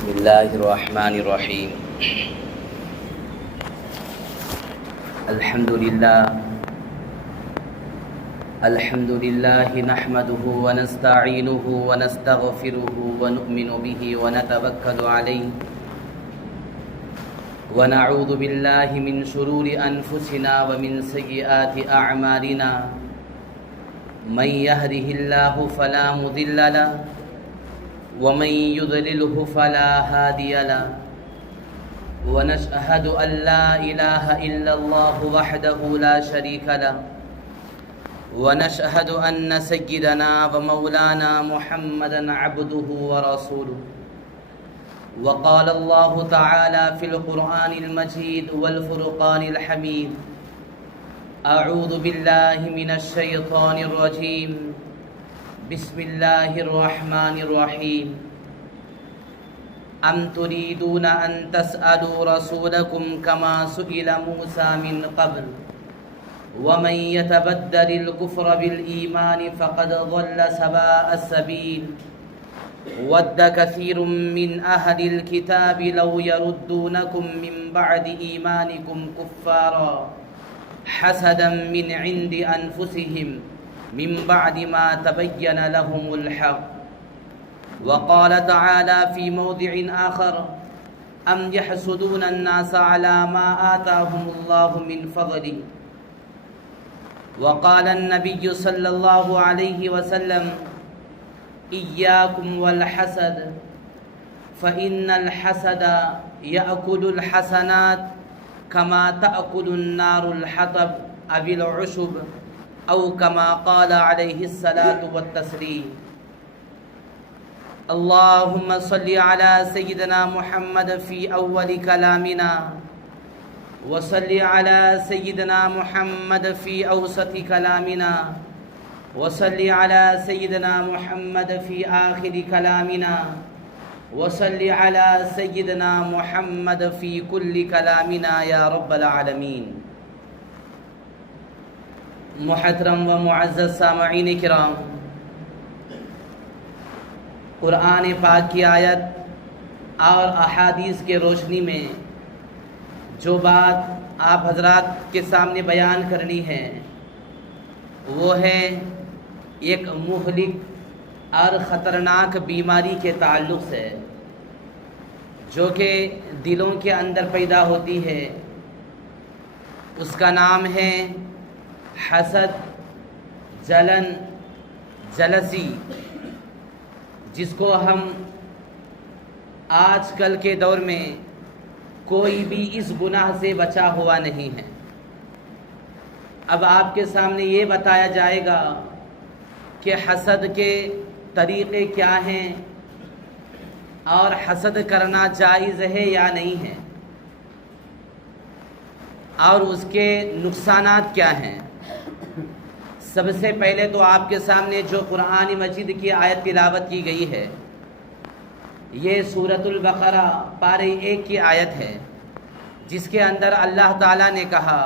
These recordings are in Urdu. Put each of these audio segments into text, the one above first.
بسم الله الرحمن الرحيم. الحمد لله نحمده ونستعينه ونستغفره ونؤمن به ونتوكل عليه ونعوذ بالله من شرور أنفسنا ومن سيئات أعمالنا. من يهده الله فلا مضل له ومن يضلله فلا هادي له. ونشهد أن لا إله إلا الله وحده لا شريك له. ونشهد أن سيدنا ومولانا محمدا عبده ورسوله. وقال الله تعالى في القرآن المجيد والفرقان الحميد: أعوذ بالله من الشيطان الرجيم. بسم الله الرحمن الرحيم. أم تريدون أن تسألوا رسولكم كما سئل موسى من قبل ومن يتبدل الكفر بالإيمان فقد ضل سواء السبيل. ود كثير من أهل الكتاب لو يردونكم من بعد إيمانكم كفارا حسدا من عند أنفسهم من بعد ما تبين لهم الحق. وقال تعالى في موضع آخر: أم يحسدون الناس على ما آتاهم الله من فضله. وقال النبي صلى الله عليه وسلم: إياكم والحسد فإن الحسد يأكل الحسنات كما تأكل النار الحطب أو العشب أو كما قال عليه الصلاة والتسليم. اللهم صل على سيدنا محمد في أول كلامنا، وصل على سيدنا محمد في أوسط كلامنا، وصل على سيدنا محمد في آخر كلامنا، وصل على سيدنا محمد في كل كلامنا يا رب العالمين. محترم و معزز سامعین کرام، قرآن پاک کی آیت اور احادیث کے روشنی میں جو بات آپ حضرات کے سامنے بیان کرنی ہے وہ ہے ایک مہلک اور خطرناک بیماری کے تعلق سے جو کہ دلوں کے اندر پیدا ہوتی ہے. اس کا نام ہے حسد، جلن، جلسی، جس کو ہم آج کل کے دور میں کوئی بھی اس گناہ سے بچا ہوا نہیں ہے. اب آپ کے سامنے یہ بتایا جائے گا کہ حسد کے طریقے کیا ہیں اور حسد کرنا جائز ہے یا نہیں ہے، اور اس کے نقصانات کیا ہیں. سب سے پہلے تو آپ کے سامنے جو قرآن مجید کی آیت تلاوت کی گئی ہے یہ سورۃ البقرہ پارہ 1 کی آیت ہے، جس کے اندر اللہ تعالیٰ نے کہا: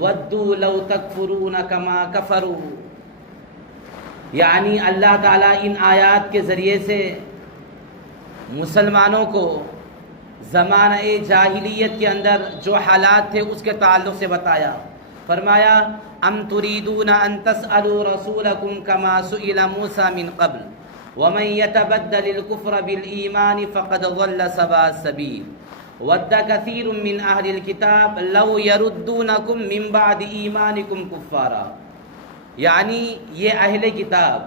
وَدُّوا لَوْ تَكْفُرُونَ كَمَا كَفَرُوا. یعنی اللہ تعالیٰ ان آیات کے ذریعے سے مسلمانوں کو زمانہ جاہلیت کے اندر جو حالات تھے اس کے تعلق سے بتایا. فرمایا: ام تريدون ان تسألوا رسولكم كما سئل موسى من قبل ومن يتبدل الكفر بالإيمان فقد ضل سواء السبيل. ود كثير من أهل الكتاب لو يردونكم من بعد إيمانكم كفارا. یعنی یہ اہل کتاب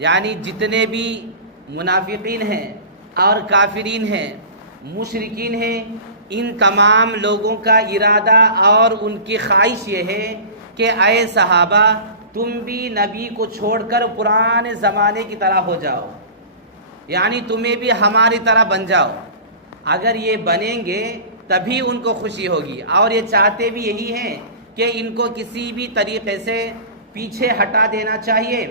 یعنی جتنے بھی منافقین ہیں اور کافرین ہیں، مشرکین ہیں، ان تمام لوگوں کا ارادہ اور ان کی خواہش یہ ہے کہ اے صحابہ تم بھی نبی کو چھوڑ کر پرانے زمانے کی طرح ہو جاؤ، یعنی تمہیں بھی ہماری طرح بن جاؤ. اگر یہ بنیں گے تبھی ان کو خوشی ہوگی، اور یہ چاہتے بھی یہی ہیں کہ ان کو کسی بھی طریقے سے پیچھے ہٹا دینا چاہیے،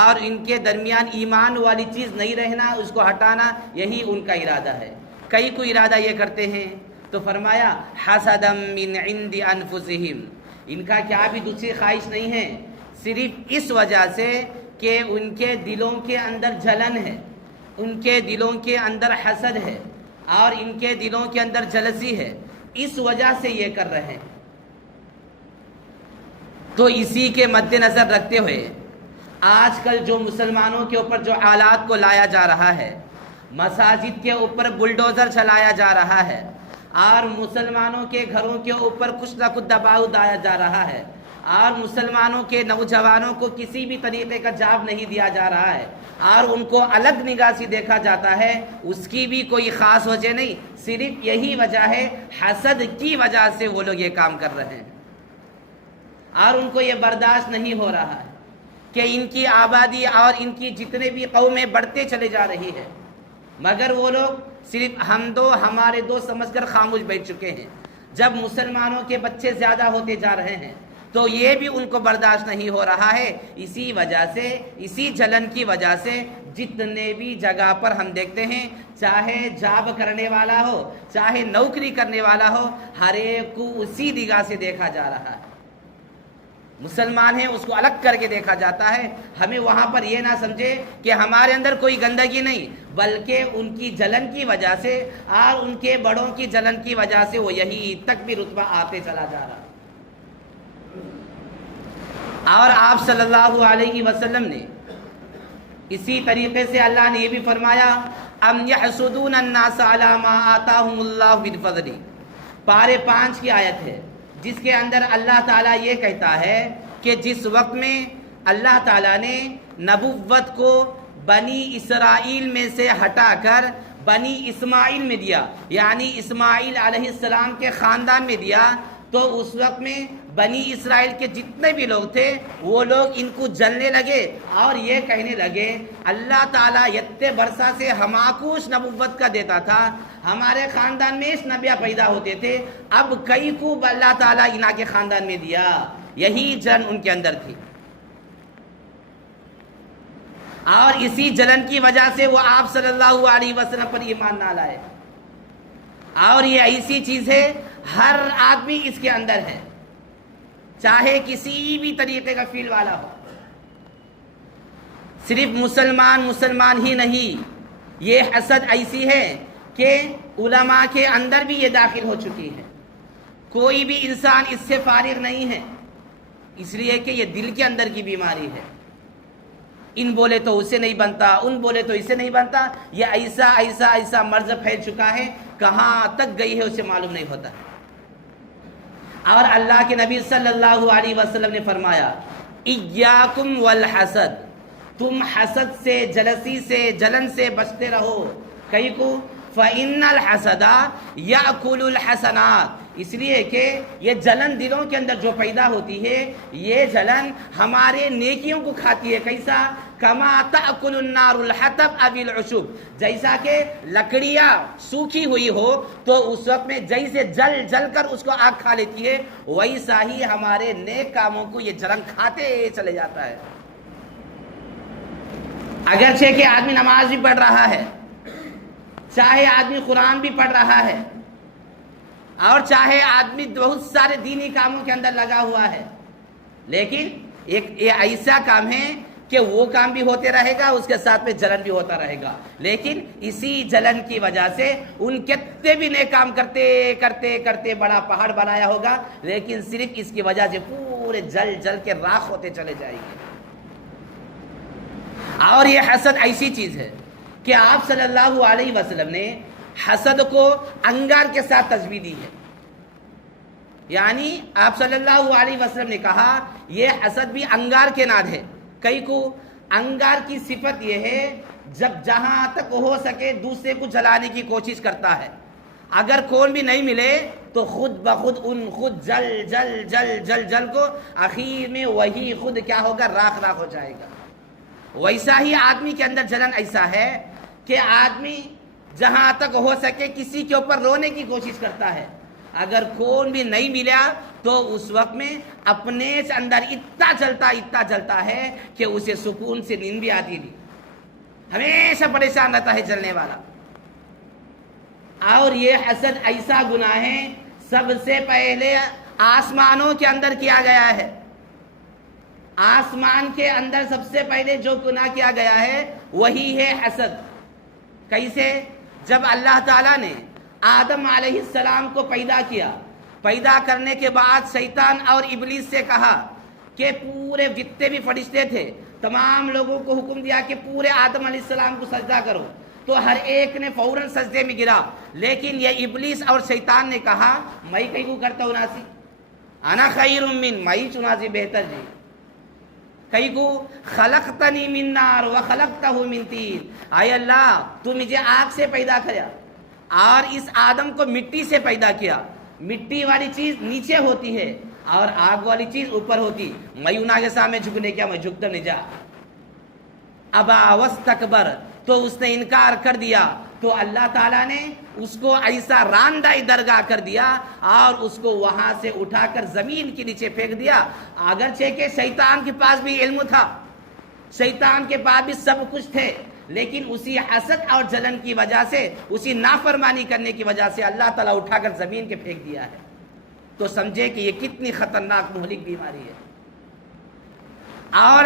اور ان کے درمیان ایمان والی چیز نہیں رہنا، اس کو ہٹانا، یہی ان کا ارادہ ہے. کئی کو ارادہ یہ کرتے ہیں تو فرمایا حسدا من عند انفسہم. ان کا کیا بھی دوسری خواہش نہیں ہے، صرف اس وجہ سے کہ ان کے دلوں کے اندر جلن ہے، ان کے دلوں کے اندر حسد ہے اور ان کے دلوں کے اندر جلسی ہے، اس وجہ سے یہ کر رہے ہیں۔ تو اسی کے مد نظر رکھتے ہوئے آج کل جو مسلمانوں کے اوپر جو آلات کو لایا جا رہا ہے، مساجد کے اوپر بلڈوزر چلایا جا رہا ہے اور مسلمانوں کے گھروں کے اوپر کچھ نہ کچھ دباؤ ڈالا جا رہا ہے اور مسلمانوں کے نوجوانوں کو کسی بھی طریقے کا جاب نہیں دیا جا رہا ہے اور ان کو الگ نگاہ سے دیکھا جاتا ہے، اس کی بھی کوئی خاص وجہ نہیں، صرف یہی وجہ ہے حسد کی وجہ سے وہ لوگ یہ کام کر رہے ہیں اور ان کو یہ برداشت نہیں ہو رہا ہے کہ ان کی آبادی اور ان کی جتنے بھی قومیں بڑھتے چلے جا رہی ہے، مگر وہ لوگ صرف ہم دو ہمارے دو سمجھ کر خاموش بیٹھ چکے ہیں۔ جب مسلمانوں کے بچے زیادہ ہوتے جا رہے ہیں تو یہ بھی ان کو برداشت نہیں ہو رہا ہے۔ اسی وجہ سے، اسی جلن کی وجہ سے جتنے بھی جگہ پر ہم دیکھتے ہیں، چاہے جاب کرنے والا ہو چاہے نوکری کرنے والا ہو، ہر ایک کو اسی نگاہ سے دیکھا جا رہا ہے۔ مسلمان ہیں اس کو الگ کر کے دیکھا جاتا ہے۔ ہمیں وہاں پر یہ نہ سمجھے کہ ہمارے اندر کوئی گندگی نہیں، بلکہ ان کی جلن کی وجہ سے اور ان کے بڑوں کی جلن کی وجہ سے وہ یہی تک بھی رتبہ آتے چلا جا رہا ہے۔ اور آپ صلی اللہ علیہ وسلم نے اسی طریقے سے اللہ نے یہ بھی فرمایا، ام یحسدون الناس علی ما آتاہم اللہ من فضلہ، پارے 5 کی آیت ہے، جس کے اندر اللہ تعالیٰ یہ کہتا ہے کہ جس وقت میں اللہ تعالیٰ نے نبوت کو بنی اسرائیل میں سے ہٹا کر بنی اسماعیل میں دیا، یعنی اسماعیل علیہ السلام کے خاندان میں دیا، تو اس وقت میں بنی اسرائیل کے جتنے بھی لوگ تھے وہ لوگ ان کو جلنے لگے اور یہ کہنے لگے اللہ تعالیٰ اتنے برسہ سے ہماکوش نبوت کا دیتا تھا، ہمارے خاندان میں اس نبیہ پیدا ہوتے تھے، اب کئی کو اللہ تعالیٰ انہاں کے خاندان میں دیا۔ یہی جلن ان کے اندر تھی اور اسی جلن کی وجہ سے وہ آپ صلی اللہ علیہ وسلم پر ایمان نہ لائے۔ اور یہ ایسی چیز ہے ہر آدمی اس کے اندر ہے، چاہے کسی بھی طریقے کا فیل والا ہو، صرف مسلمان ہی نہیں، یہ حسد ایسی ہے کہ علماء کے اندر بھی یہ داخل ہو چکی ہے۔ کوئی بھی انسان اس سے فارغ نہیں ہے، اس لیے کہ یہ دل کے اندر کی بیماری ہے۔ ان بولے تو اسے نہیں بنتا، ان بولے تو اسے نہیں بنتا، یہ ایسا مرض پھیل چکا ہے، کہاں تک گئی ہے اسے معلوم نہیں ہوتا ہے۔ اور اللہ کے نبی صلی اللہ علیہ وسلم نے فرمایا، ایاکم والحسد، تم حسد سے، جلسی سے، جلن سے بچتے رہو۔ کئی کو فإن الحسد یأکل الحسنات، اس لیے کہ یہ جلن دلوں کے اندر جو پیدا ہوتی ہے، یہ جلن ہمارے نیکیوں کو کھاتی ہے۔ کیسا؟ کما تأکل النار الحطب او العشب، جیسا کہ لکڑیاں سوکھی ہوئی ہو تو اس وقت میں جیسے جل جل کر اس کو آگ کھا لیتی ہے، ویسا ہی ہمارے نیک کاموں کو یہ جلن کھاتے چلے جاتا ہے۔ اگرچہ کہ آدمی نماز بھی پڑھ رہا ہے، چاہے آدمی قرآن بھی پڑھ رہا ہے اور چاہے آدمی بہت سارے دینی کاموں کے اندر لگا ہوا ہے، لیکن یہ ایسا کام ہے کہ وہ کام بھی ہوتے رہے گا، اس کے ساتھ میں جلن بھی ہوتا رہے گا۔ لیکن اسی جلن کی وجہ سے ان کتنے بھی نیک کام کرتے کرتے کرتے بڑا پہاڑ بنایا ہوگا، لیکن صرف اس کی وجہ سے پورے جل جل کے راکھ ہوتے چلے جائیں گے۔ اور یہ حسد ایسی چیز ہے کہ آپ صلی اللہ علیہ وسلم نے حسد کو انگار کے ساتھ تشبیہ دی ہے، یعنی آپ صلی اللہ علیہ وسلم نے کہا یہ حسد بھی انگار کے ناد ہے۔ کئی کو انگار کی صفت یہ ہے جب جہاں تک ہو سکے دوسرے کو جلانے کی کوشش کرتا ہے، اگر کون بھی نہیں ملے تو خود بخود خود جل جل جل جل جل کو آخر میں وہی خود کیا ہوگا، راکھ راکھ ہو جائے گا۔ ویسا ہی آدمی کے اندر جلن ایسا ہے کہ آدمی جہاں تک ہو سکے کسی کے اوپر رونے کی کوشش کرتا ہے، اگر کون بھی نہیں ملا تو اس وقت میں اپنے اندر اتنا جلتا ہے کہ اسے سکون سے نیند بھی آتی نہیں، ہمیشہ پریشان رہتا ہے جلنے والا۔ اور یہ حسد ایسا گناہ ہے سب سے پہلے آسمانوں کے اندر کیا گیا ہے۔ آسمان کے اندر سب سے پہلے جو گناہ کیا گیا ہے وہی ہے حسد۔ کیسے؟ جب اللہ تعالیٰ نے آدم علیہ السلام کو پیدا کیا، پیدا کرنے کے بعد شیطان اور ابلیس سے کہا کہ پورے جتنے بھی فرشتے تھے تمام لوگوں کو حکم دیا کہ پورے آدم علیہ السلام کو سجدہ کرو، تو ہر ایک نے فوراً سجدے میں گرا، لیکن یہ ابلیس اور شیطان نے کہا میں کہیں کو کرتا ہوں ناسی، انا خیر من، میں چناسی بہتر جی، کئی کو خلقتنی من نار وخلقتہ من طین، اے اللہ تو مجھے آگ سے پیدا کیا اور اس آدم کو مٹی سے پیدا کیا، مٹی والی چیز نیچے ہوتی ہے اور آگ والی چیز اوپر ہوتی، میں انہاں کے سامنے جھکنے کیا، میں جھکتا نہیں جا، ابا واستکبر، تو اس نے انکار کر دیا، تو اللہ تعالیٰ نے اس کو ایسا راندائی درگاہ کر دیا اور اس کو وہاں سے اٹھا کر زمین کے نیچے پھینک دیا، اگرچہ کہ شیطان کے پاس بھی علم تھا، شیطان کے پاس بھی سب کچھ تھے، لیکن اسی حسد اور جلن کی وجہ سے، اسی نافرمانی کرنے کی وجہ سے اللہ تعالیٰ اٹھا کر زمین کے پھینک دیا ہے۔ تو سمجھے کہ یہ کتنی خطرناک مہلک بیماری ہے۔ اور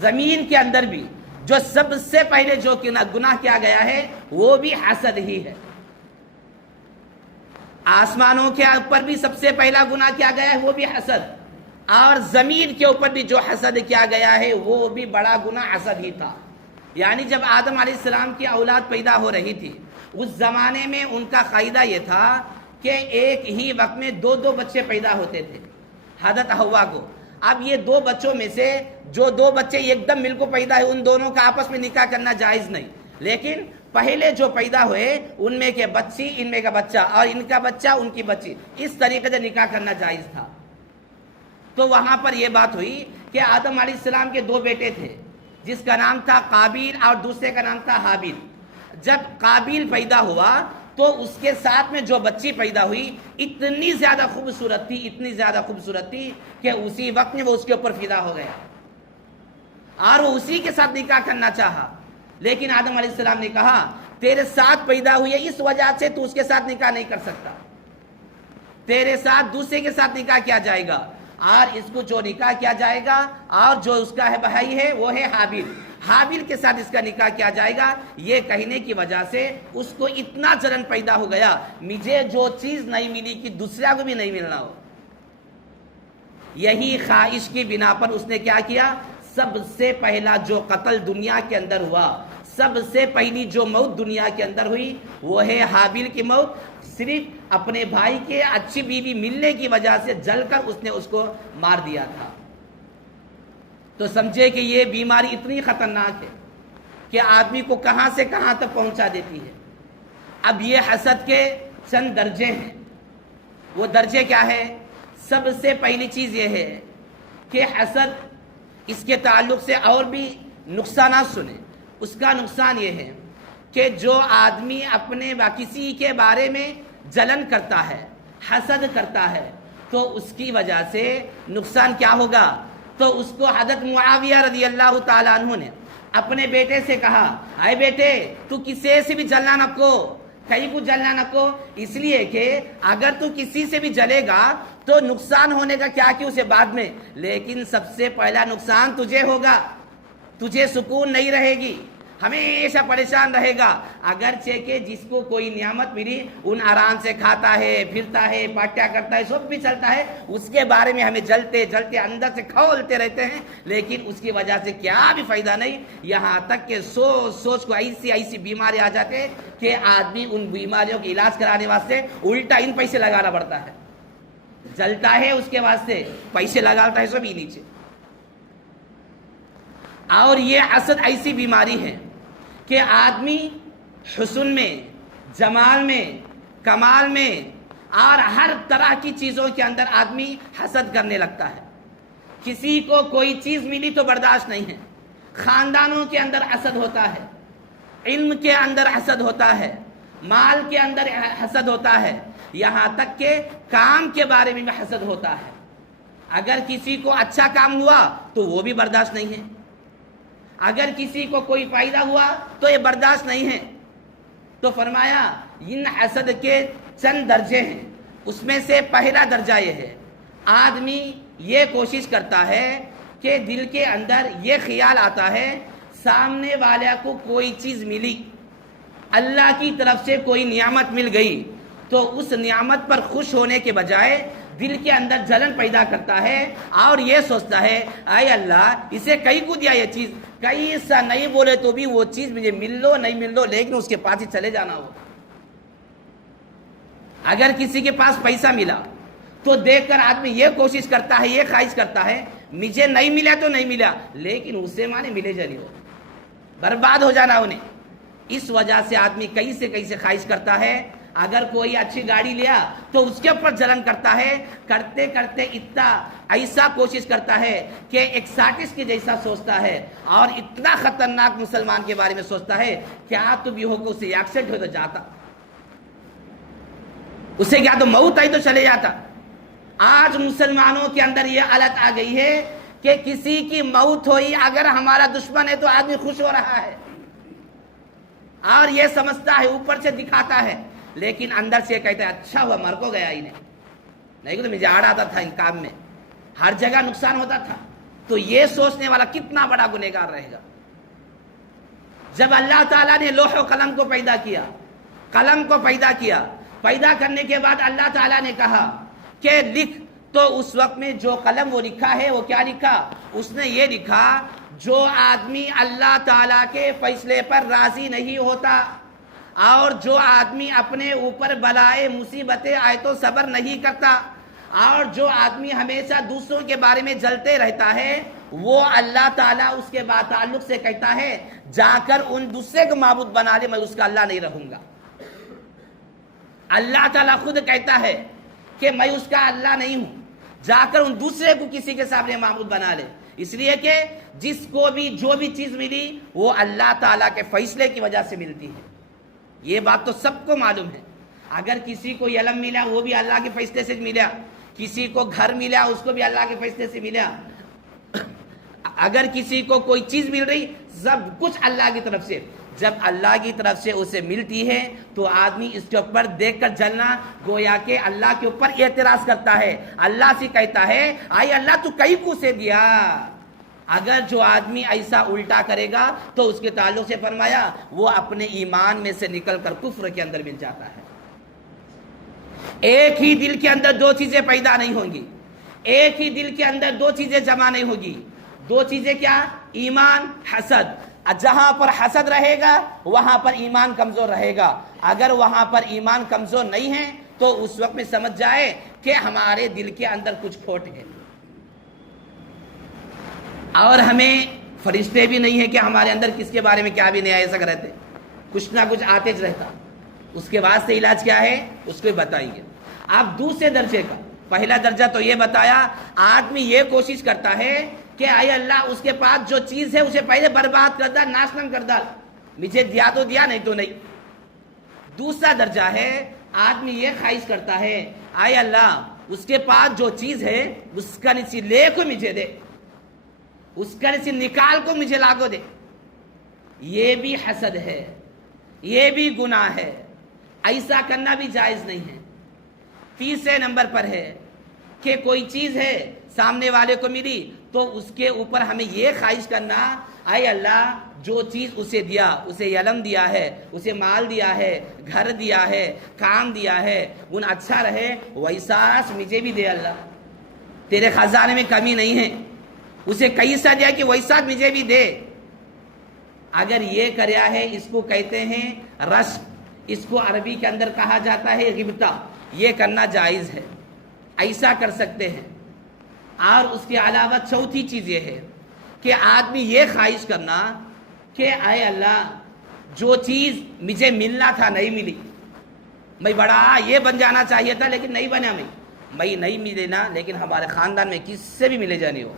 زمین کے اندر بھی جو سب سے پہلے جو گناہ کیا گیا ہے وہ بھی حسد ہی ہے، آسمانوں کے اوپر بھی سب سے پہلا گناہ کیا گیا ہے وہ بھی حسد، اور زمین کے اوپر بھی جو حسد کیا گیا ہے وہ بھی بڑا گناہ حسد ہی تھا۔ یعنی جب آدم علیہ السلام کی اولاد پیدا ہو رہی تھی اس زمانے میں ان کا قاعدہ یہ تھا کہ ایک ہی وقت میں دو دو بچے پیدا ہوتے تھے حضرت حوا کو۔ اب یہ دو بچوں میں سے جو دو بچے ایک دم مل کو پیدا ہوئے ان دونوں کا آپس میں نکاح کرنا جائز نہیں، لیکن پہلے جو پیدا ہوئے ان میں کے بچی ان میں کا بچہ اور ان کا بچہ ان کی بچی، اس طریقے سے نکاح کرنا جائز تھا۔ تو وہاں پر یہ بات ہوئی کہ آدم علیہ السلام کے دو بیٹے تھے، جس کا نام تھا قابیل اور دوسرے کا نام تھا حابیل۔ جب قابیل پیدا ہوا تو اس کے ساتھ میں جو بچی پیدا ہوئی اتنی زیادہ خوبصورت تھی، اتنی زیادہ خوبصورت تھی کہ اسی وقت میں وہ اس کے اوپر فدا ہو گیا اور وہ اسی کے ساتھ نکاح کرنا چاہا، لیکن آدم علیہ السلام نے کہا تیرے ساتھ پیدا ہوئی ہے اس وجہ سے تو اس کے ساتھ نکاح نہیں کر سکتا، تیرے ساتھ دوسرے کے ساتھ نکاح کیا جائے گا، اور اس کو جو نکاح کیا جائے گا اور جو اس کا ہے بھائی ہے وہ ہے حابیل، حابیل کے ساتھ اس کا نکاح کیا جائے گا۔ یہ کہنے کی وجہ سے اس کو اتنا جلن پیدا ہو گیا مجھے جو چیز نہیں ملی کہ دوسرا کو بھی نہیں ملنا ہو۔ یہی خواہش کی بنا پر اس نے کیا کیا، سب سے پہلا جو قتل دنیا کے اندر ہوا، سب سے پہلی جو موت دنیا کے اندر ہوئی وہ ہے حابیل کی موت، صرف اپنے بھائی کے اچھی بیوی ملنے کی وجہ سے جل کر اس نے اس کو مار دیا تھا۔ تو سمجھے کہ یہ بیماری اتنی خطرناک ہے کہ آدمی کو کہاں سے کہاں تک پہنچا دیتی ہے۔ اب یہ حسد کے چند درجے ہیں، وہ درجے کیا ہے؟ سب سے پہلی چیز یہ ہے کہ حسد، اس کے تعلق سے اور بھی نقصانات سنیں۔ اس کا نقصان یہ ہے کہ جو آدمی اپنے کسی کے بارے میں جلن کرتا ہے، حسد کرتا ہے، تو اس کی وجہ سے نقصان کیا ہوگا؟ تو اس کو حضرت معاویہ رضی اللہ تعالیٰ عنہ نے اپنے بیٹے سے کہا اے بیٹے تو کسی سے بھی جلنا نہ کو، کہیں کو جلنا نہ کو، اس لیے کہ اگر تو کسی سے بھی جلے گا تو نقصان ہونے کا کیا کہ اسے بعد میں، لیکن سب سے پہلا نقصان تجھے ہوگا، تجھے سکون نہیں رہے گی، ہمیشہ پریشان رہے گا۔ اگرچہ کہ جس کو کوئی نعمت ملی ان آرام سے کھاتا ہے، پھرتا ہے، پاٹیا کرتا ہے، سب بھی چلتا ہے، اس کے بارے میں ہمیں جلتے جلتے اندر سے کھولتے رہتے ہیں، لیکن اس کی وجہ سے کیا بھی فائدہ نہیں، یہاں تک کہ سوچ کو ایسی بیماری آ جاتے ہیں کہ آدمی ان بیماریوں کا علاج کرانے واسطے الٹا ان پیسے لگانا پڑتا ہے، جلتا ہے اس کے واسطے پیسے لگاتا ہے سب ہی نیچے۔ اور یہ حسد ایسی بیماری ہے کہ آدمی حسن میں، جمال میں، کمال میں اور ہر طرح کی چیزوں کے اندر آدمی حسد کرنے لگتا ہے۔ کسی کو کوئی چیز ملی تو برداشت نہیں ہے، خاندانوں کے اندر حسد ہوتا ہے، علم کے اندر حسد ہوتا ہے، مال کے اندر حسد ہوتا ہے، یہاں تک کہ کام کے بارے میں بھی حسد ہوتا ہے۔ اگر کسی کو اچھا کام ہوا تو وہ بھی برداشت نہیں ہے، اگر کسی کو کوئی فائدہ ہوا تو یہ برداشت نہیں ہے۔ تو فرمایا ان حسد کے چند درجے ہیں، اس میں سے پہلا درجہ یہ ہے آدمی یہ کوشش کرتا ہے کہ دل کے اندر یہ خیال آتا ہے سامنے والے کو کوئی چیز ملی اللہ کی طرف سے کوئی نعمت مل گئی تو اس نعمت پر خوش ہونے کے بجائے دل کے اندر جلن پیدا کرتا ہے اور یہ سوچتا ہے اے اللہ اسے کئی کو دیا یہ چیز، کئی ایسا نہیں بولے تو بھی وہ چیز مجھے مل لو نہیں مل لو لیکن اس کے پاس ہی چلے جانا ہو۔ اگر کسی کے پاس پیسہ ملا تو دیکھ کر آدمی یہ کوشش کرتا ہے، یہ خواہش کرتا ہے مجھے نہیں ملا تو نہیں ملا لیکن اسے مانے ملے جا نہیں ہو، برباد ہو جانا انہیں۔ اس وجہ سے آدمی کئی سے خواہش کرتا ہے، اگر کوئی اچھی گاڑی لیا تو اس کے اوپر جلن کرتا ہے، کرتے کرتے اتنا ایسا کوشش کرتا ہے کہ ایک سائنٹسٹ کے جیسا سوچتا ہے اور اتنا خطرناک مسلمان کے بارے میں سوچتا ہے کیا تو بھی ہو کہ اسے ایکسیڈنٹ ہو تو جاتا، اسے کیا تو موت آئی تو چلے جاتا۔ آج مسلمانوں کے اندر یہ حالت آ گئی ہے کہ کسی کی موت ہوئی اگر ہمارا دشمن ہے تو آدمی خوش ہو رہا ہے اور یہ سمجھتا ہے، اوپر سے دکھاتا ہے لیکن اندر سے کہتا ہے اچھا ہوا مر کو گیا ہی نہیں تو مجھے آڑ آتا تھا ان کام میں، ہر جگہ نقصان ہوتا تھا۔ تو یہ سوچنے والا کتنا بڑا گنہگار رہے گا۔ جب اللہ تعالیٰ نے لوح و قلم کو پیدا کیا، قلم کو پیدا کرنے کے بعد اللہ تعالیٰ نے کہا کہ لکھ، تو اس وقت میں جو قلم وہ لکھا ہے وہ کیا لکھا؟ اس نے یہ لکھا جو آدمی اللہ تعالیٰ کے فیصلے پر راضی نہیں ہوتا اور جو آدمی اپنے اوپر بلائے مصیبتیں آئے تو صبر نہیں کرتا اور جو آدمی ہمیشہ دوسروں کے بارے میں جلتے رہتا ہے، وہ اللہ تعالیٰ اس کے بعد تعلق سے کہتا ہے جا کر ان دوسرے کو معبود بنا لے، میں اس کا اللہ نہیں رہوں گا۔ اللہ تعالیٰ خود کہتا ہے کہ میں اس کا اللہ نہیں ہوں، جا کر ان دوسرے کو کسی کے سامنے معبود بنا لے، اس لیے کہ جس کو بھی جو بھی چیز ملی وہ اللہ تعالیٰ کے فیصلے کی وجہ سے ملتی ہے۔ یہ بات تو سب کو معلوم ہے۔ اگر کسی کو علم ملا وہ بھی اللہ کے فیصلے سے ملا، کسی کو گھر ملا اس کو بھی اللہ کے فیصلے سے ملا، اگر کسی کو کوئی چیز مل رہی سب کچھ اللہ کی طرف سے۔ جب اللہ کی طرف سے اسے ملتی ہے تو آدمی اس کے اوپر دیکھ کر جلنا گویا کہ اللہ کے اوپر اعتراض کرتا ہے، اللہ سے کہتا ہے آئی اللہ تو کئی کو سے دیا۔ اگر جو آدمی ایسا الٹا کرے گا تو اس کے تعلق سے فرمایا وہ اپنے ایمان میں سے نکل کر کفر کے اندر مل جاتا ہے۔ ایک ہی دل کے اندر دو چیزیں پیدا نہیں ہوں گی، ایک ہی دل کے اندر دو چیزیں جمع نہیں ہوگی۔ دو چیزیں کیا؟ ایمان، حسد۔ جہاں پر حسد رہے گا وہاں پر ایمان کمزور رہے گا، اگر وہاں پر ایمان کمزور نہیں ہے تو اس وقت میں سمجھ جائے کہ ہمارے دل کے اندر کچھ کھوٹ ہے۔ اور ہمیں فرشتے بھی نہیں ہے کہ ہمارے اندر کس کے بارے میں کیا بھی نہیں ایسا رہتے، کچھ نہ کچھ آتے رہتا۔ اس کے بعد سے علاج کیا ہے اس کو بتائیں گے۔ آپ دوسرے درجے کا، پہلا درجہ تو یہ بتایا آدمی یہ کوشش کرتا ہے کہ اے اللہ اس کے پاس جو چیز ہے اسے پہلے برباد کر ڈال، ناشنم کر ڈال، مجھے دیا تو دیا نہیں تو نہیں۔ دوسرا درجہ ہے آدمی یہ خواہش کرتا ہے اے اللہ اس کے پاس جو چیز ہے اس کا نسی لے کو مجھے دے، اس کا نسی نکال کو مجھے لا کو دے۔ یہ بھی حسد ہے، یہ بھی گناہ ہے، ایسا کرنا بھی جائز نہیں ہے۔ تیسرے نمبر پر ہے کہ کوئی چیز ہے سامنے والے کو ملی تو اس کے اوپر ہمیں یہ خواہش کرنا اے اللہ جو چیز اسے دیا، اسے علم دیا ہے، اسے مال دیا ہے، گھر دیا ہے، کام دیا ہے، ان اچھا رہے ویسا مجھے بھی دے اللہ، تیرے خزانے میں کمی نہیں ہے، اسے کیسا دیا کہ ویسا مجھے بھی دے۔ اگر یہ کریا ہے اس کو کہتے ہیں رشک، اس کو عربی کے اندر کہا جاتا ہے غبطہ، یہ کرنا جائز ہے، ایسا کر سکتے ہیں۔ اور اس کے علاوہ چوتھی چیز یہ ہے کہ آدمی یہ خواہش کرنا کہ اے اللہ جو چیز مجھے ملنا تھا نہیں ملی، میں بڑا یہ بن جانا چاہیے تھا لیکن نہیں بنا، میں نہیں ملے نا، لیکن ہمارے خاندان میں کس سے بھی ملے جانی ہو،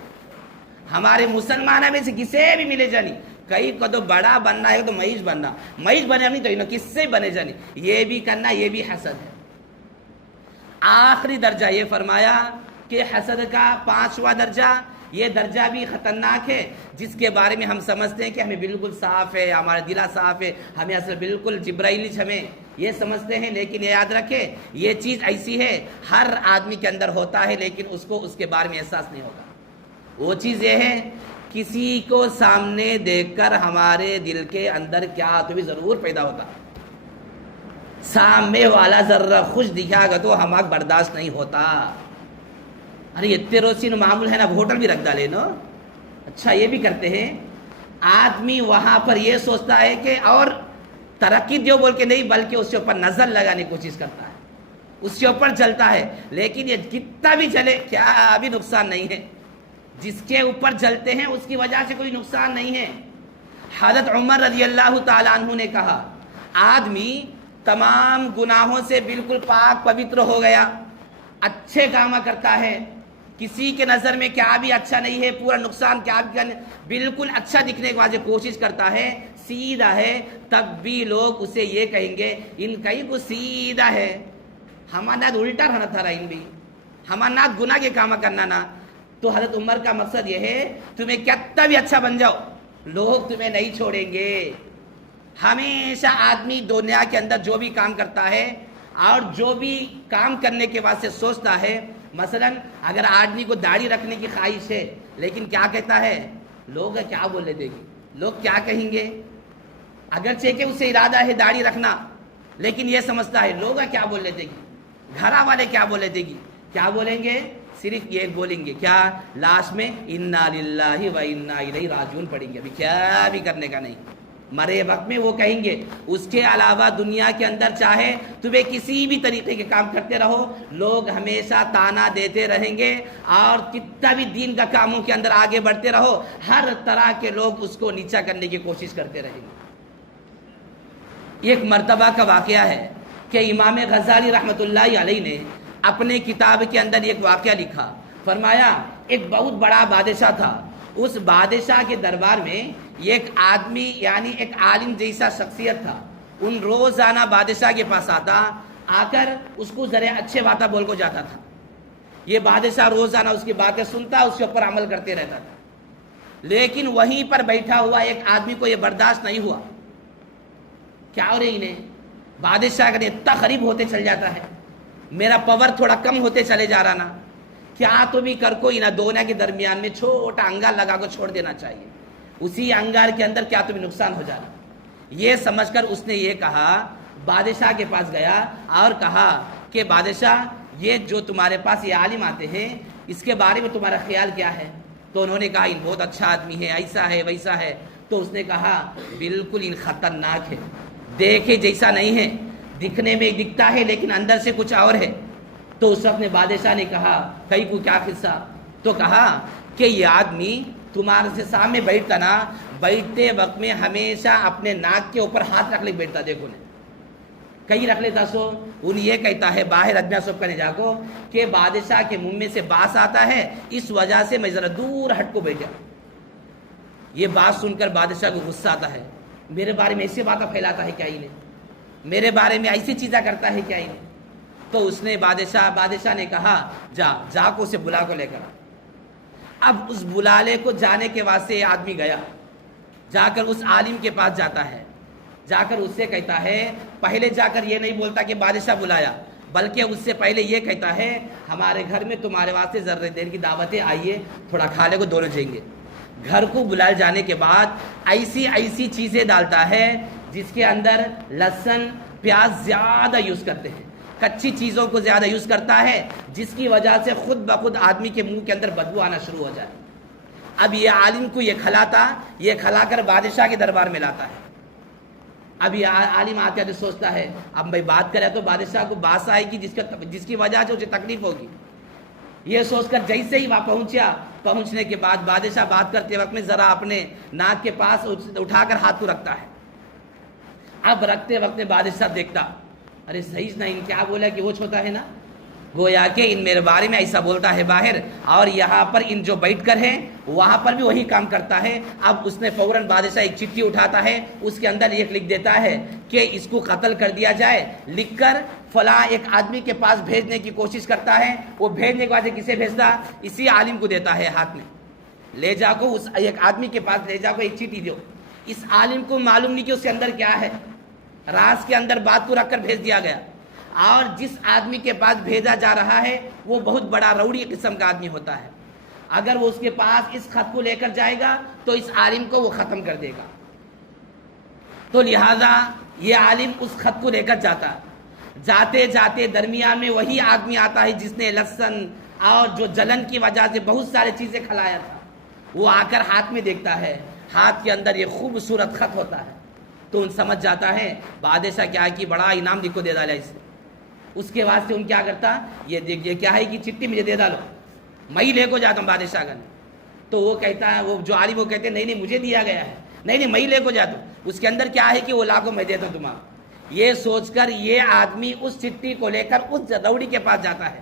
ہمارے مسلمانوں میں سے کسے بھی ملے جانی، کئی کو تو بڑا بننا ہے تو معیش بننا، معیش بنے نہیں تو کس سے بنے جانی، یہ بھی کرنا، یہ بھی حسد ہے۔ آخری درجہ یہ فرمایا کہ حسد کا پانچواں درجہ، یہ درجہ بھی خطرناک ہے، جس کے بارے میں ہم سمجھتے ہیں کہ ہمیں بالکل صاف ہے، ہمارا دل صاف ہے، ہمیں اصل بالکل جبرائیل ہمیں یہ سمجھتے ہیں، لیکن یہ یاد رکھیں یہ چیز ایسی ہے ہر آدمی کے اندر ہوتا ہے لیکن اس کو اس کے بارے میں احساس نہیں ہوگا۔ وہ چیز یہ ہے کسی کو سامنے دیکھ کر ہمارے دل کے اندر کیا تو بھی ضرور پیدا ہوتا، سامنے والا ذرہ خوش دکھا گا تو ہمارا برداشت نہیں ہوتا. ارے اتنے روسی نو معمول ہے نا ہوٹل بھی رکھ ڈالے نو. اچھا یہ بھی کرتے ہیں. آدمی وہاں پر یہ سوچتا ہے کہ اور ترقی دیو بول کے نہیں بلکہ اس کے اوپر نظر لگانے کی کوشش کرتا ہے, اس کے اوپر چلتا ہے. لیکن یہ کتنا بھی چلے کیا ابھی نقصان نہیں ہے. جس کے اوپر چلتے ہیں اس کی وجہ سے کوئی نقصان نہیں ہے. حضرت عمر رضی اللہ تعالیٰ عنہ نے کہا آدمی تمام گناہوں سے بالکل پاک پوتر ہو گیا, اچھے کام کرتا ہے, کسی کے نظر میں کیا بھی اچھا نہیں ہے, پورا نقصان کیا بھی بالکل اچھا دکھنے کے بعد کوشش کرتا ہے, سیدھا ہے, تب بھی لوگ اسے یہ کہیں گے ان کا ہی کو سیدھا ہے. ہمارا نات الٹا رہنا تھا ان بھی, ہمارا نات گناہ کے کام کرنا نا. تو حضرت عمر کا مقصد یہ ہے تمہیں کتنا بھی اچھا بن جاؤ لوگ تمہیں نہیں چھوڑیں گے. ہمیشہ آدمی دنیا کے اندر جو بھی کام کرتا ہے اور جو بھی کام کرنے کے بعد سے سوچتا ہے, مثلا اگر آدمی کو داڑھی رکھنے کی خواہش ہے لیکن کیا کہتا ہے لوگ کیا بولنے دے گی, لوگ کیا کہیں گے. اگرچہ کہ اسے ارادہ ہے داڑھی رکھنا لیکن یہ سمجھتا ہے لوگ کیا بولنے دے گی, گھر والے کیا بولنے دے گی. کیا بولیں گے, صرف یہ بولیں گے کیا لاش میں انا للہ و انا الیہ راجعون پڑھیں گے, ابھی کیا بھی کرنے کا نہیں. مرے وقت میں وہ کہیں گے. اس کے علاوہ دنیا کے اندر چاہے تمہیں کسی بھی طریقے کے کام کرتے رہو لوگ ہمیشہ تانا دیتے رہیں گے, اور کتنا بھی دین کا کاموں کے اندر آگے بڑھتے رہو ہر طرح کے لوگ اس کو نیچا کرنے کی کوشش کرتے رہیں گے. ایک مرتبہ کا واقعہ ہے کہ امام غزالی رحمۃ اللہ علیہ نے اپنے کتاب کے اندر ایک واقعہ لکھا. فرمایا ایک بہت بڑا بادشاہ تھا, اس بادشاہ کے دربار میں ایک آدمی یعنی ایک عالم جیسا شخصیت تھا. ان روزانہ بادشاہ کے پاس آتا, آ کر اس کو ذرا اچھے باتیں بول کو جاتا تھا. یہ بادشاہ روزانہ اس کی باتیں سنتا, اس کے اوپر عمل کرتے رہتا تھا. لیکن وہیں پر بیٹھا ہوا ایک آدمی کو یہ برداشت نہیں ہوا. کیا ہو رہی انہیں بادشاہ کا اتنا قریب ہوتے چل جاتا ہے, میرا پاور تھوڑا کم ہوتے چلے جا رہا نا, کیا تو بھی کر کو انہیں دونوں کے درمیان میں چھوٹا انگار لگا کو چھوڑ دینا چاہیے, اسی انگار کے اندر کیا تمہیں نقصان ہو جانا. یہ سمجھ کر اس نے یہ کہا, بادشاہ کے پاس گیا اور کہا کہ بادشاہ یہ جو تمہارے پاس یہ عالم آتے ہیں اس کے بارے میں تمہارا خیال کیا ہے. تو انہوں نے کہا ان بہت اچھا آدمی ہے, ایسا ہے ویسا ہے. تو اس نے کہا بالکل ان خطرناک ہے, دیکھے جیسا نہیں ہے, دکھنے میں دکھتا ہے لیکن اندر سے کچھ اور ہے. تو اس وقت نے بادشاہ نے کہا کئی کو کیا قصہ. تو کہا کہ یہ آدمی تمہارے سے سامنے بیٹھتا نا, بیٹھتے وقت میں ہمیشہ اپنے ناک کے اوپر ہاتھ رکھ لے بیٹھتا. دیکھو نے کہیں رکھ لیتا سو ان یہ کہتا ہے باہر ادنا سب کرنے جا کو کہ بادشاہ کے منہ میں سے باس آتا ہے, اس وجہ سے میں ذرا دور ہٹ کو بیٹھا. یہ بات سن کر بادشاہ کو غصہ آتا ہے, میرے بارے میں ایسی باتیں پھیلاتا ہے کیا انہیں, میرے بارے میں ایسی چیزیں کرتا ہے کیا انہیں. تو اس نے بادشاہ نے کہا جا کو اسے بلا کو لے کر. اب اس بلالے کو جانے کے واسطے یہ آدمی گیا, جا کر اس عالم کے پاس جاتا ہے, جا کر اس سے کہتا ہے, پہلے جا کر یہ نہیں بولتا کہ بادشاہ بلایا بلکہ اس سے پہلے یہ کہتا ہے ہمارے گھر میں تمہارے واسطے ذرے دیر کی دعوتیں آئیے, تھوڑا کھا لے کو دونوں جائیں گے. گھر کو بلائے جانے کے بعد ایسی چیزیں ڈالتا ہے جس کے اندر لہسن پیاز زیادہ یوز کرتے ہیں, کچی چیزوں کو زیادہ یوز کرتا ہے, جس کی وجہ سے خود بخود آدمی کے منہ کے اندر بدبو آنا شروع ہو جائے. اب یہ عالم کو یہ کھلا کر بادشاہ کے دربار میں لاتا ہے. اب یہ عالم آتے آتے سوچتا ہے اب میں بات کرے تو بادشاہ کو باس آئے گی جس کی وجہ سے اسے تکلیف ہوگی. یہ سوچ کر جیسے ہی وہاں پہنچنے کے بعد بادشاہ بات کرتے وقت میں ذرا اپنے ناک کے پاس اٹھا کر ہاتھ کو رکھتا ہے. اب رکھتے وقت میں بادشاہ دیکھتا ارے صحیح نہ ان کیا بولا کہ وہ چھوٹا ہے نا, گویا کہ ان میرے بارے میں ایسا بولتا ہے باہر, اور یہاں پر ان جو بیٹھ کر ہیں وہاں پر بھی وہی کام کرتا ہے. اب اس نے فوراً بادشاہ ایک چٹھی اٹھاتا ہے, اس کے اندر ایک لکھ دیتا ہے کہ اس کو قتل کر دیا جائے, لکھ کر فلاں ایک آدمی کے پاس بھیجنے کی کوشش کرتا ہے. وہ بھیجنے کے بعد کسے بھیجتا, اسی عالم کو دیتا ہے ہاتھ میں, لے جا کو اس ایک آدمی کے پاس لے جا کو ایک چٹھی دو. اس عالم کو معلوم نہیں کہ اس کے اندر کیا ہے, راز کے اندر بات کو رکھ کر بھیج دیا گیا. اور جس آدمی کے پاس بھیجا جا رہا ہے وہ بہت بڑا روڑی قسم کا آدمی ہوتا ہے. اگر وہ اس کے پاس اس خط کو لے کر جائے گا تو اس عالم کو وہ ختم کر دے گا. تو لہذا یہ عالم اس خط کو لے کر جاتا, جاتے جاتے درمیان میں وہی آدمی آتا ہے جس نے لہسن اور جو جلن کی وجہ سے بہت سارے چیزیں کھلایا تھا. وہ آ کر ہاتھ میں دیکھتا ہے، ہاتھ کے اندر یہ خوبصورت خط ہوتا ہے. تو ان سمجھ جاتا ہے بادشاہ کیا کہ بڑا انعام لکھ کو دے ڈالا اسے. اس کے واسطے ان کیا کرتا، یہ کیا ہے کہ چٹھی مجھے دے ڈالو، میں ہی لے کو جاتا ہوں بادشاہ گن. تو وہ کہتا ہے، وہ جو عالم وہ کہتے ہیں نہیں مجھے دیا گیا ہے، نہیں میں ہی لے کو جاتا ہوں. اس کے اندر کیا ہے کہ وہ لاکھوں میں دیتا ہوں تمہارا. یہ سوچ کر یہ آدمی اس چٹھی کو لے کر اس روڑی کے پاس جاتا ہے.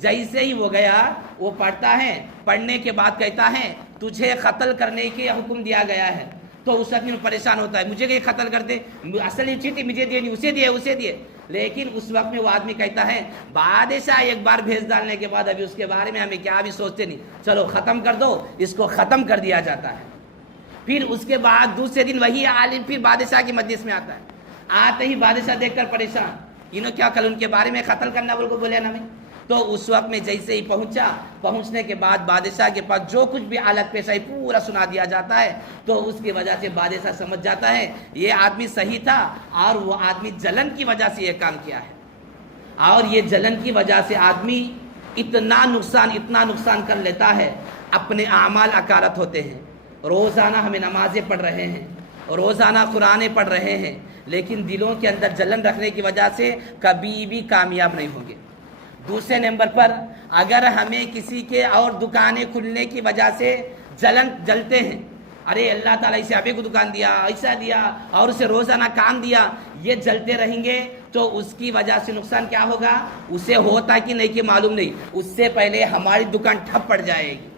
جیسے ہی وہ گیا وہ پڑھتا ہے، پڑھنے کے بعد کہتا ہے تجھے قتل کرنے کے حکم دیا گیا ہے. تو اس وقت میں پریشان ہوتا ہے، مجھے کہ قتل کر دے، اصل یہ چٹھی مجھے دیے نہیں، اسے دیے. لیکن اس وقت میں وہ آدمی کہتا ہے بادشاہ ایک بار بھیج ڈالنے کے بعد ابھی اس کے بارے میں ہمیں کیا بھی سوچتے نہیں، چلو ختم کر دو. اس کو ختم کر دیا جاتا ہے. پھر اس کے بعد دوسرے دن وہی عالم پھر بادشاہ کی مجلس میں آتا ہے. آتے ہی بادشاہ دیکھ کر پریشان، انہوں کیا کل ان کے بارے میں قتل کرنا بول کو بولے نا میں. تو اس وقت میں جیسے ہی پہنچنے کے بعد بادشاہ کے پاس جو کچھ بھی حالت پیش آئی پورا سنا دیا جاتا ہے. تو اس کی وجہ سے بادشاہ سمجھ جاتا ہے یہ آدمی صحیح تھا اور وہ آدمی جلن کی وجہ سے یہ کام کیا ہے. اور یہ جلن کی وجہ سے آدمی اتنا نقصان کر لیتا ہے. اپنے اعمال اکارت ہوتے ہیں، روزانہ ہمیں نمازیں پڑھ رہے ہیں، روزانہ قرآن پڑھ رہے ہیں، لیکن دلوں کے اندر جلن رکھنے کی وجہ سے کبھی بھی کامیاب نہیں ہوں گے. دوسرے نمبر پر اگر ہمیں کسی کے اور دکانیں کھلنے کی وجہ سے جلتے ہیں، ارے اللہ تعالیٰ اسے ابھی کو دکان دیا، ایسا دیا اور اسے روزانہ کام دیا، یہ جلتے رہیں گے تو اس کی وجہ سے نقصان کیا ہوگا، اسے ہوتا کہ نہیں کہ معلوم نہیں، اس سے پہلے ہماری دکان ٹھپ پڑ جائے گی.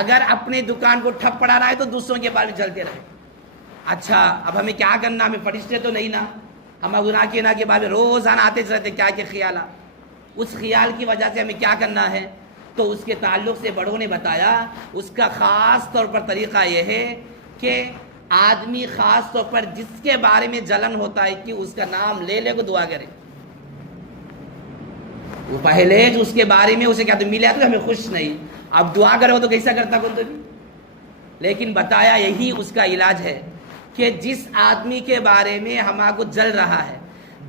اگر اپنے دکان کو ٹھپ پڑا رہا ہے تو دوسروں کے بارے میں چلتے رہے. اچھا اب ہمیں کیا کرنا، ہمیں فرشتے تو نہیں نا، ہم گناہ کے نا کے بارے میں روزانہ آتے رہتے کیا کہ خیالات، اس خیال کی وجہ سے ہمیں کیا کرنا ہے. تو اس کے تعلق سے بڑوں نے بتایا اس کا خاص طور پر طریقہ یہ ہے کہ آدمی خاص طور پر جس کے بارے میں جلن ہوتا ہے کہ اس کا نام لے لے کو دعا کرے. وہ پہلے جو اس کے بارے میں اسے کیا تو ملے تو ہمیں خوش نہیں، اب دعا کرو تو کیسا کرتا کون تو بھی. لیکن بتایا یہی اس کا علاج ہے کہ جس آدمی کے بارے میں ہمارے کو جل رہا ہے،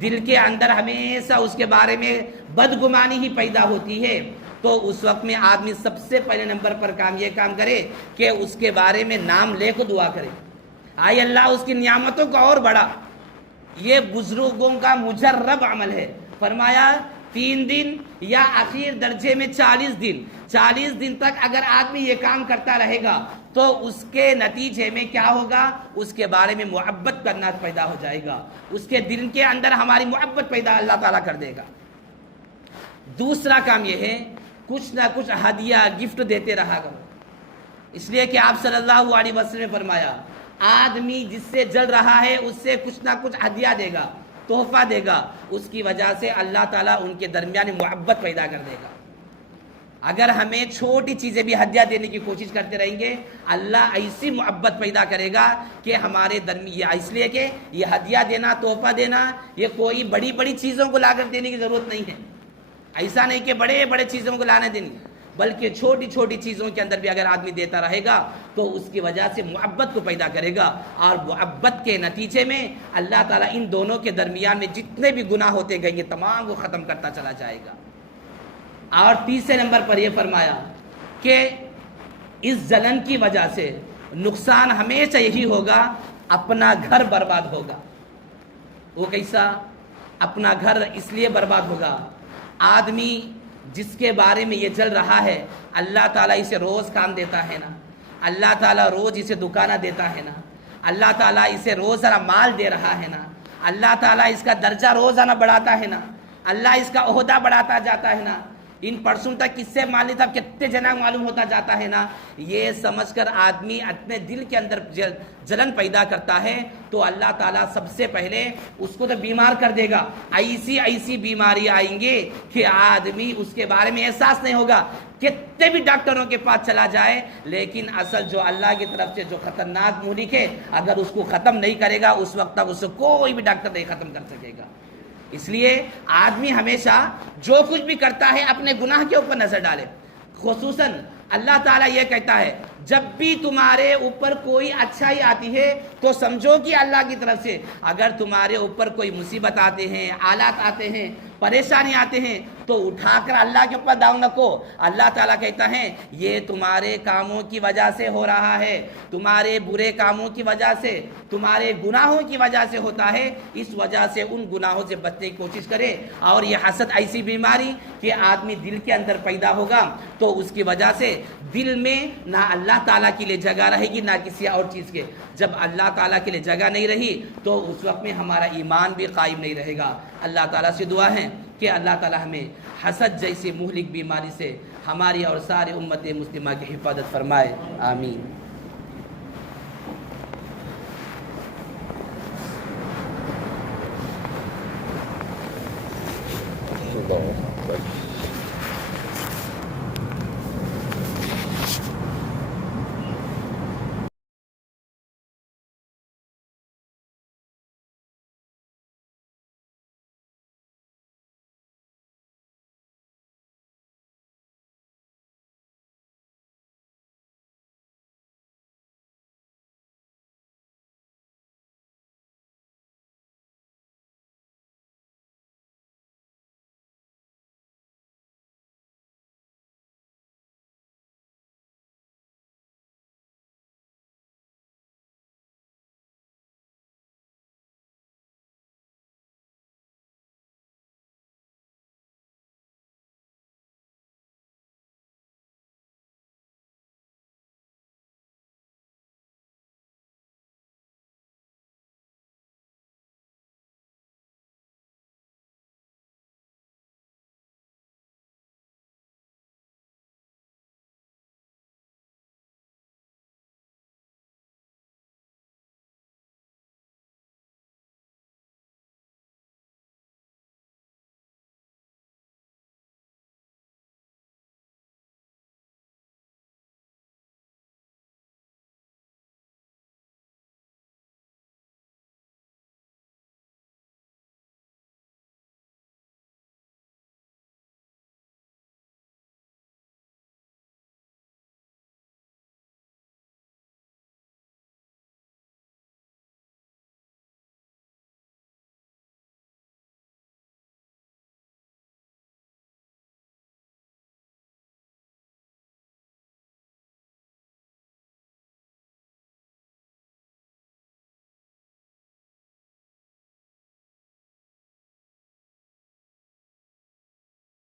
دل کے اندر ہمیشہ اس کے بارے میں بدگمانی ہی پیدا ہوتی ہے، تو اس وقت میں آدمی سب سے پہلے نمبر پر یہ کام کرے کہ اس کے بارے میں نام لے کو دعا کرے. آئے اللہ اس کی نعمتوں کو اور بڑھا. یہ بزرگوں کا مجرب عمل ہے. فرمایا 3 دن یا اخیر درجے میں 40 دن تک اگر آدمی یہ کام کرتا رہے گا تو اس کے نتیجے میں کیا ہوگا، اس کے بارے میں محبت کرنا پیدا ہو جائے گا، اس کے دل کے اندر ہماری محبت پیدا اللہ تعالیٰ کر دے گا. دوسرا کام یہ ہے کچھ نہ کچھ ہدیہ گفٹ دیتے رہا کرو، اس لیے کہ آپ صلی اللہ علیہ وسلم نے فرمایا آدمی جس سے جل رہا ہے اس سے کچھ نہ کچھ ہدیہ دے گا، تحفہ دے گا، اس کی وجہ سے اللہ تعالیٰ ان کے درمیان محبت پیدا کر دے گا. اگر ہمیں چھوٹی چیزیں بھی ہدیہ دینے کی کوشش کرتے رہیں گے اللہ ایسی محبت پیدا کرے گا کہ ہمارے درمیان، اس لیے کہ یہ ہدیہ دینا، تحفہ دینا، یہ کوئی بڑی بڑی چیزوں کو لا کر دینے کی ضرورت نہیں ہے. ایسا نہیں کہ بڑے بڑے چیزوں کو لانے دینی، بلکہ چھوٹی چھوٹی چیزوں کے اندر بھی اگر آدمی دیتا رہے گا تو اس کی وجہ سے محبت کو پیدا کرے گا، اور محبت کے نتیجے میں اللہ تعالیٰ ان دونوں کے درمیان میں جتنے بھی گناہ ہوتے گئے یہ تمام کو ختم کرتا چلا جائے گا. اور تیسرے نمبر پر یہ فرمایا کہ اس جلن کی وجہ سے نقصان ہمیشہ یہی ہوگا، اپنا گھر برباد ہوگا. وہ کیسا؟ اپنا گھر اس لیے برباد ہوگا، آدمی جس کے بارے میں یہ جل رہا ہے اللہ تعالیٰ اسے روز کام دیتا ہے نا، اللہ تعالیٰ روز اسے دکانہ دیتا ہے نا، اللہ تعالیٰ اسے روزانہ مال دے رہا ہے نا، اللہ تعالیٰ اس کا درجہ روزانہ بڑھاتا ہے نا، اللہ اس کا عہدہ بڑھاتا جاتا ہے نا، ان پرسوں تک کس سے مالی تھا کتنے جنا معلوم ہوتا جاتا ہے نا. یہ سمجھ کر آدمی اپنے دل کے اندر جلن پیدا کرتا ہے تو اللہ تعالیٰ سب سے پہلے اس کو تو بیمار کر دے گا. ایسی بیماری آئیں گے کہ آدمی اس کے بارے میں احساس نہیں ہوگا، کتنے بھی ڈاکٹروں کے پاس چلا جائے لیکن اصل جو اللہ کی طرف سے جو خطرناک مہلک ہے اگر اس کو ختم نہیں کرے گا اس وقت تک اسے کوئی بھی ڈاکٹر نہیں ختم کر سکے گا. اس لیے آدمی ہمیشہ جو کچھ بھی کرتا ہے اپنے گناہ کے اوپر نظر ڈالے. خصوصاً اللہ تعالیٰ یہ کہتا ہے جب بھی تمہارے اوپر کوئی اچھائی آتی ہے تو سمجھو کہ اللہ کی طرف سے، اگر تمہارے اوپر کوئی مصیبت آتے ہیں، حالات آتے ہیں، پریشانی آتے ہیں تو اٹھا کر اللہ کے اوپر داؤں رکھو۔ اللہ تعالیٰ کہتا ہے یہ تمہارے کاموں کی وجہ سے ہو رہا ہے، تمہارے برے کاموں کی وجہ سے، تمہارے گناہوں کی وجہ سے ہوتا ہے، اس وجہ سے ان گناہوں سے بچنے کی کوشش کرے۔ اور یہ حسد ایسی بیماری کہ آدمی دل کے اندر پیدا ہوگا تو اس کی وجہ سے دل میں نہ اللہ تعالیٰ کے لیے جگہ رہے گی نہ کسی اور چیز کے۔ جب اللہ تعالیٰ کے لیے جگہ نہیں رہی تو اس وقت میں ہمارا ایمان بھی قائم نہیں رہے گا۔ اللہ تعالیٰ سے دعا ہے کہ اللہ تعالیٰ ہمیں حسد جیسی مہلک بیماری سے ہماری اور سارے امت مسلمہ کی حفاظت فرمائے، آمین۔ اللہ